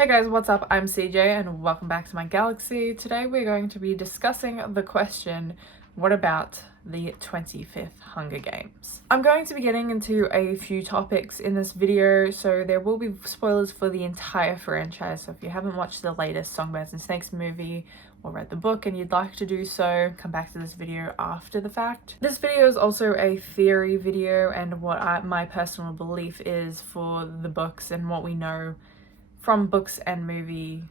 Hey guys, what's up? I'm CJ and welcome back to my galaxy. Today we're going to be discussing the question, what about the 25th Hunger Games? I'm going to be getting into a few topics in this video, so there will be spoilers for the entire franchise. So if you haven't watched the latest Songbirds and Snakes movie or read the book and you'd like to do so, come back to this video after the fact. This video is also a theory video and what my personal belief is for the books and what we know from books and movie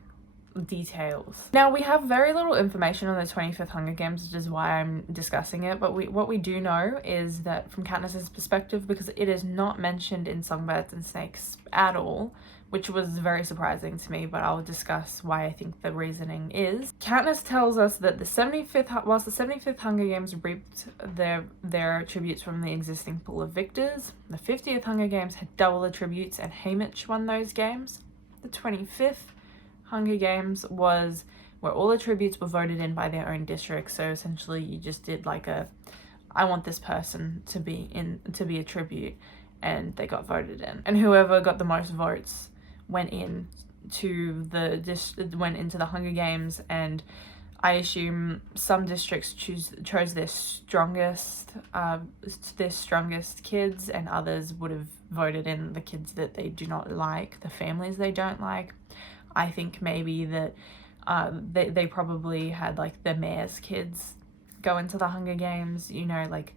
details. Now, we have very little information on the 25th Hunger Games, which is why I'm discussing it, but what we do know is that from Katniss's perspective, because it is not mentioned in Songbirds and Snakes at all, which was very surprising to me, but I'll discuss why I think the reasoning is. Katniss tells us that whilst the 75th Hunger Games reaped their tributes from the existing pool of victors, the 50th Hunger Games had double the tributes and Haymitch won those games. The 25th Hunger Games was where all the tributes were voted in by their own district. So essentially you just did like I want this person to be a tribute, and they got voted in. And whoever got the most votes went into the Hunger Games, and I assume some districts chose their strongest kids, and others would have voted in the kids that they do not like, the families they don't like. I think maybe that they probably had like the mayor's kids go into the Hunger Games, you know, like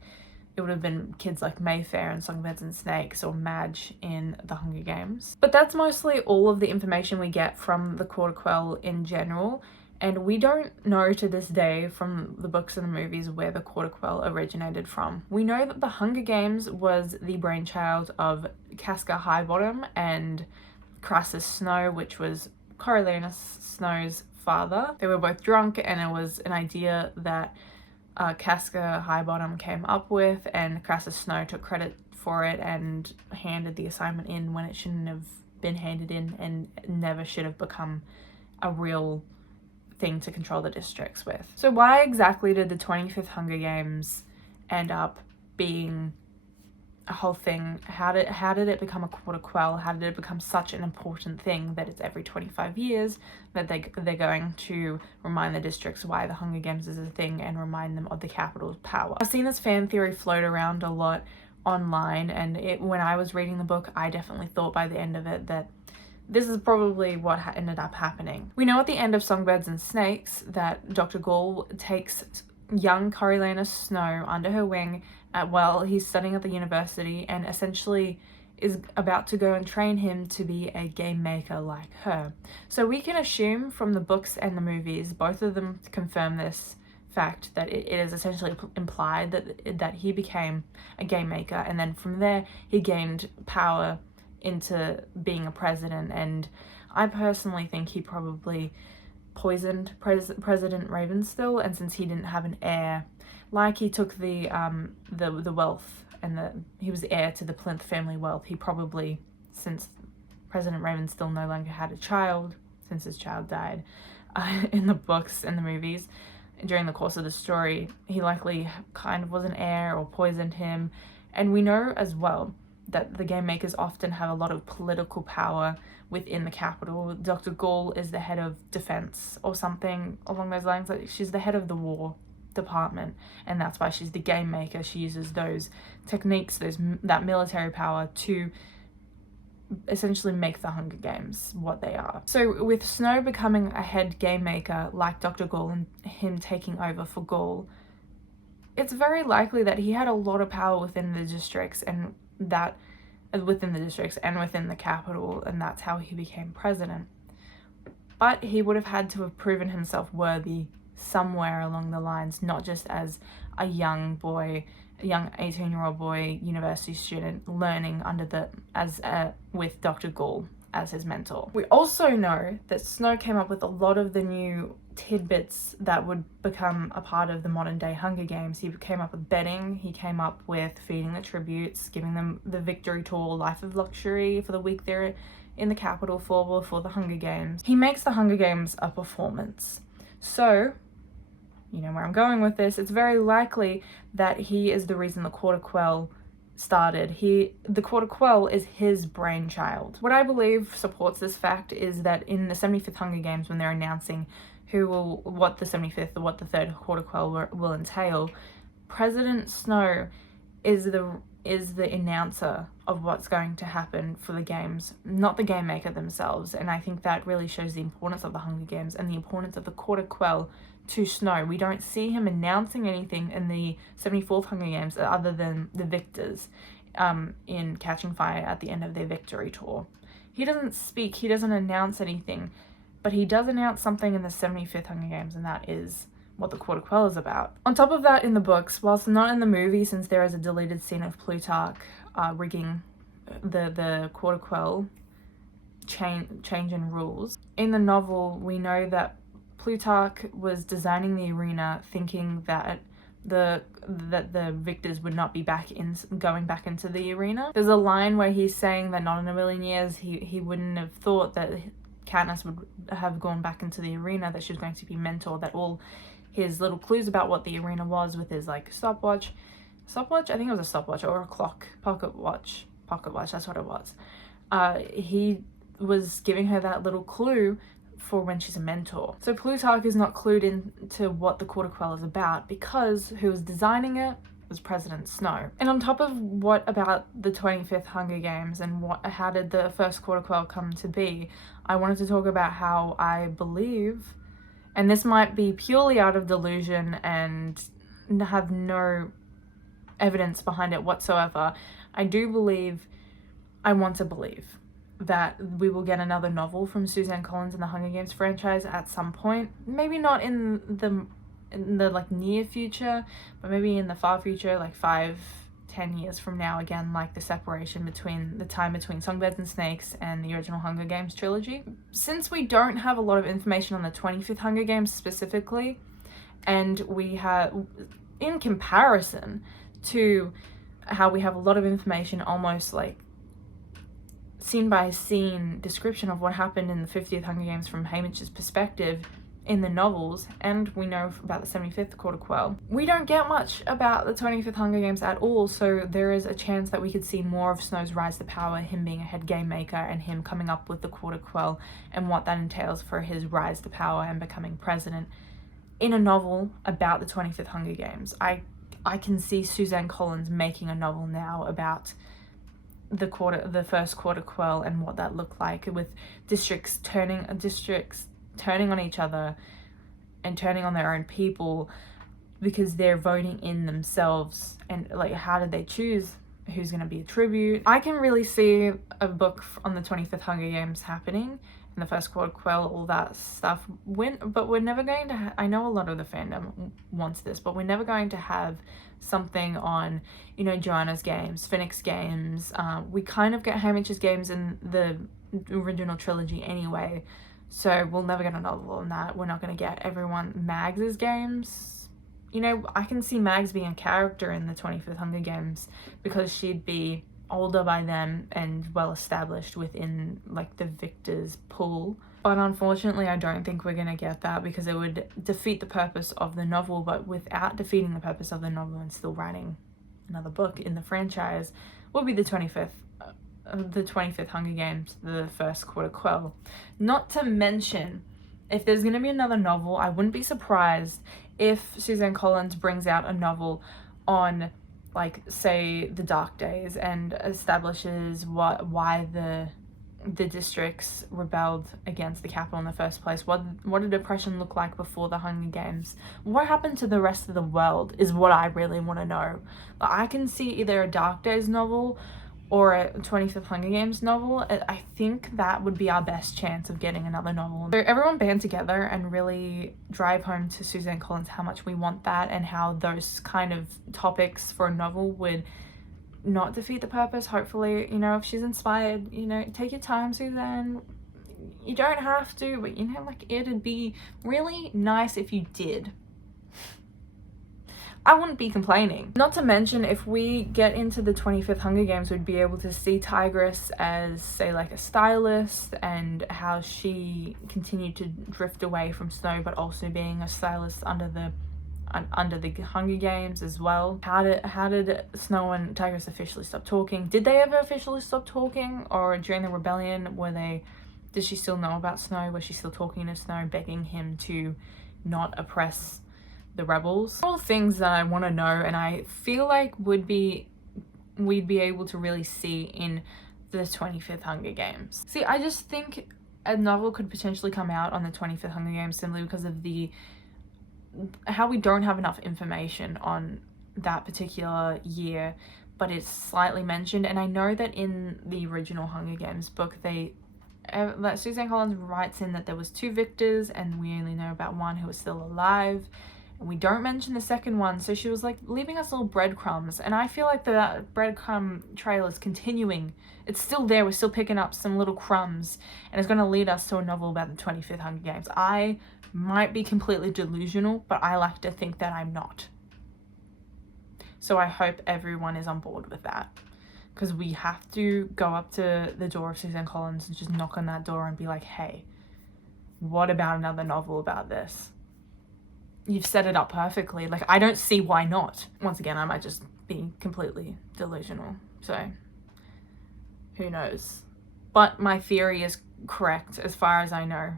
it would have been kids like Mayfair and Songbirds and Snakes or Madge in the Hunger Games. But that's mostly all of the information we get from the Quarter Quell in general. And we don't know to this day from the books and the movies where the Quarter Quell originated from. We know that the Hunger Games was the brainchild of Casca Highbottom and Crassus Snow, which was Coriolanus Snow's father. They were both drunk, and it was an idea that Casca Highbottom came up with, and Crassus Snow took credit for it and handed the assignment in when it shouldn't have been handed in and never should have become a real thing to control the districts with. So why exactly did the 25th Hunger Games end up being a whole thing? How did it become a Quarter Quell? How did it become such an important thing that it's every 25 years that they're going to remind the districts why the Hunger Games is a thing and remind them of the capital's power? I've seen this fan theory float around a lot online, and when I was reading the book, I definitely thought by the end of it that this is probably what ended up happening. We know at the end of Songbirds and Snakes that Dr. Gall takes young Coriolanus Snow under her wing while he's studying at the university, and essentially is about to go and train him to be a game maker like her. So we can assume from the books and the movies, both of them confirm this fact, that it is essentially implied that he became a game maker, and then from there he gained power into being a president. And I personally think he probably poisoned President Ravenstill, and since he didn't have an heir, like he took the wealth and he was the heir to the Plinth family wealth, he probably, since President Ravenstill no longer had a child since his child died in the books and the movies during the course of the story, he likely kind of was an heir or poisoned him. And we know as well that the game makers often have a lot of political power within the capital. Dr. Gall is the head of defense or something along those lines. Like, she's the head of the war department, and that's why she's the game maker. She uses those techniques, that military power, to essentially make the Hunger Games what they are. So with Snow becoming a head game maker like Dr. Gall and him taking over for Gall, it's very likely that he had a lot of power within the districts and within the capital, and that's how he became president. But he would have had to have proven himself worthy somewhere along the lines, not just as a young 18-year-old boy, university student learning with Dr. Gall as his mentor. We also know that Snow came up with a lot of the new tidbits that would become a part of the modern day Hunger Games. He came up with betting, he came up with feeding the tributes, giving them the victory tour, life of luxury for the week they're in the capital before the Hunger Games. He makes the Hunger Games a performance. So, you know where I'm going with this, it's very likely that he is the reason the Quarter Quell started. The Court of Quell is his brainchild. What I believe supports this fact is that in the 75th Hunger Games, when they're announcing what the 75th or what the third Court of Quell will entail, President Snow is the announcer of what's going to happen for the games, not the game maker themselves. And I think that really shows the importance of the Hunger Games and the importance of the Court of Quell to Snow. We don't see him announcing anything in the 74th Hunger Games other than the victors in Catching Fire at the end of their victory tour. He doesn't speak, he doesn't announce anything, but he does announce something in the 75th Hunger Games, and that is what the Court of Quell is about. On top of that, in the books, whilst not in the movie, since there is a deleted scene of Plutarch rigging the Court of Quell change in rules, in the novel we know that Plutarch was designing the arena thinking that the victors would not be going back into the arena. There's a line where he's saying that not in a million years he wouldn't have thought that Katniss would have gone back into the arena, that she was going to be mentored, that all his little clues about what the arena was with his like stopwatch, I think it was a stopwatch or a clock, pocket watch, that's what it was. He was giving her that little clue for when she's a mentor. So Plutarch is not clued into what the Court of Quell is about because who was designing it was President Snow. And on top of what about the 25th Hunger Games and how did the first Court of Quell come to be, I wanted to talk about how I believe, and this might be purely out of delusion and have no evidence behind it whatsoever, I want to believe that we will get another novel from Suzanne Collins in the Hunger Games franchise at some point. Maybe not in the like near future, but maybe in the far future, like 5-10 years from now, again, like the separation between the time between Songbirds and Snakes and the original Hunger Games trilogy. Since we don't have a lot of information on the 25th Hunger Games specifically, and we have, in comparison to how we have a lot of information, almost like scene by scene description of what happened in the 50th Hunger Games from Haymitch's perspective in the novels, and we know about the 75th Court of Quell, we don't get much about the 25th Hunger Games at all, so there is a chance that we could see more of Snow's rise to power, him being a head game maker and him coming up with the Court of Quell and what that entails for his rise to power and becoming president in a novel about the 25th Hunger Games. I can see Suzanne Collins making a novel now about the first Court of Quell and what that looked like, with districts turning on each other and turning on their own people because they're voting in themselves, and like how did they choose who's going to be a tribute. I can really see a book on the 25th Hunger Games happening in the first Court of Quell, all that stuff, but we're never going to I know a lot of the fandom wants this, but we're never going to have something on, you know, Joanna's games, Finnick's games. We kind of get Haymitch's games in the original trilogy anyway, so we'll never get a novel on that. We're not going to get everyone Mags's games. You know, I can see Mags being a character in the 25th Hunger Games because she'd be older by then and well established within like the victors pool. But unfortunately, I don't think we're gonna get that because it would defeat the purpose of the novel. But without defeating the purpose of the novel and still writing another book in the franchise, will be the 25th Hunger Games, the first Court of Quell. Not to mention, if there's gonna be another novel, I wouldn't be surprised if Suzanne Collins brings out a novel on, like, say, the Dark Days and establishes why the districts rebelled against the capital in the first place. What did depression look like before the Hunger Games? What happened to the rest of the world is what I really want to know. I can see either a Dark Days novel or a 25th Hunger Games novel. I think that would be our best chance of getting another novel. So everyone band together and really drive home to Suzanne Collins how much we want that, and how those kind of topics for a novel would not defeat the purpose. Hopefully, you know, if she's inspired, you know, take your time, Suzanne. You don't have to, but you know, like, it'd be really nice if you did. I wouldn't be complaining. Not to mention, if we get into the 25th Hunger Games, we'd be able to see Tigress as, say, like a stylist, and how she continued to drift away from Snow, but also being a stylist under under the Hunger Games as well. How did Snow and Tigris officially stop talking? Did they ever officially stop talking, or during the rebellion did she still know about Snow? Was she still talking to Snow, begging him to not oppress the rebels? All things that I want to know, and I feel like we'd be able to really see in the 25th Hunger Games. See, I just think a novel could potentially come out on the 25th Hunger Games simply because of how we don't have enough information on that particular year, but it's slightly mentioned. And I know that in the original Hunger Games book, that Suzanne Collins writes in that there was 2 victors and we only know about one who was still alive, and we don't mention the second one. So she was like leaving us little breadcrumbs, and I feel like the breadcrumb trail is continuing. It's still there. We're still picking up some little crumbs, and it's going to lead us to a novel about the 25th Hunger Games. I might be completely delusional, but I like to think that I'm not. So I hope everyone is on board with that, because we have to go up to the door of Suzanne Collins and just knock on that door and be like, hey, what about another novel about this? You've set it up perfectly. Like, I don't see why not. Once again, I might just be completely delusional, so who knows. But my theory is correct as far as I know.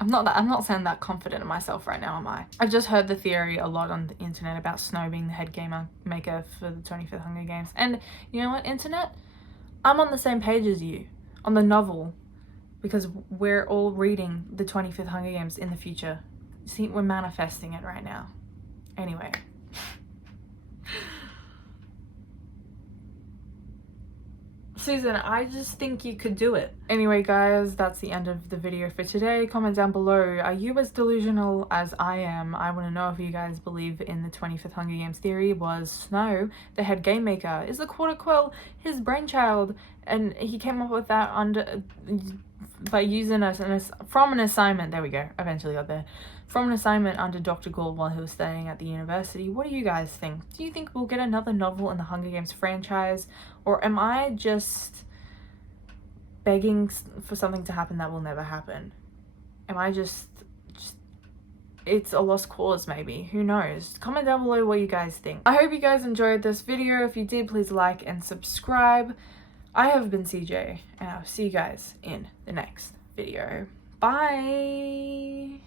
I'm not sounding that confident in myself right now, am I? I've just heard the theory a lot on the internet about Snow being the head game maker for the 25th Hunger Games. And you know what, internet? I'm on the same page as you on the novel, because we're all reading the 25th Hunger Games in the future. See, we're manifesting it right now. Anyway. Susan, I just think you could do it. Anyway, guys, that's the end of the video for today. Comment down below, are you as delusional as I am? I want to know if you guys believe in the 25th Hunger Games theory. Was Snow the head game maker? Is the Quarter Quell his brainchild? And he came up with that by using from an assignment. There we go, eventually got there. From an assignment under Dr. Gould while he was studying at the university. What do you guys think? Do you think we'll get another novel in the Hunger Games franchise? Or am I just begging for something to happen that will never happen? Am I just it's a lost cause maybe? Who knows? Comment down below what you guys think. I hope you guys enjoyed this video. If you did, please like and subscribe. I have been CJ, and I'll see you guys in the next video. Bye!